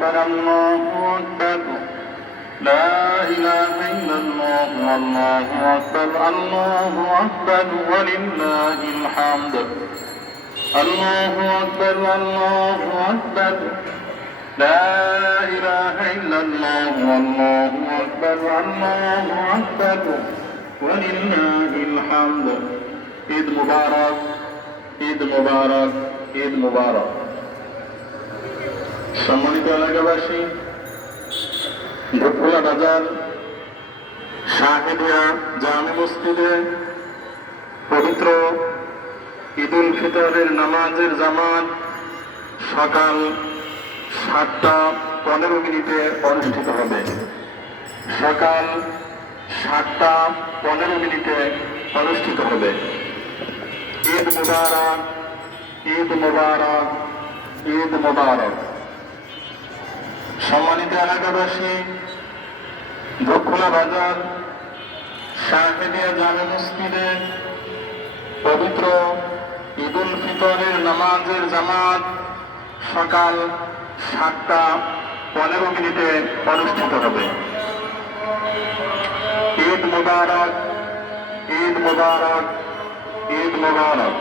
أكبر الله أكبر لا إله إلا الله والله أكبر الله أكبر ولله الحمد الله أكبر الله أكبر لا إله إلا الله والله أكبر الله أكبر ولله الحمد ঈদ মুবারক ঈদ মুবারক ঈদ মুবারক। সম্মানিত এলাকাবাসী, ধূপখোলা বাজার শাহেদিয়া জামে মসজিদে পবিত্র ঈদ উল ফিতরের নামাজের জামাত সকাল 7:15 অনুষ্ঠিত হবে। সকাল 7:15 অনুষ্ঠিত হবে। ঈদ মুবারক ঈদ মুবারক ঈদ মুবারক। সম্মানিত এলাকাবাসী, ধূপখোলা বাজার শাহেদিয়া জামে মসজিদে পবিত্র ঈদ উল ফিতরের নামাজের জামাত সকাল 7:15 অনুষ্ঠিত হবে। ঈদ মুবারক ঈদ মুবারক ঈদ মুবারক।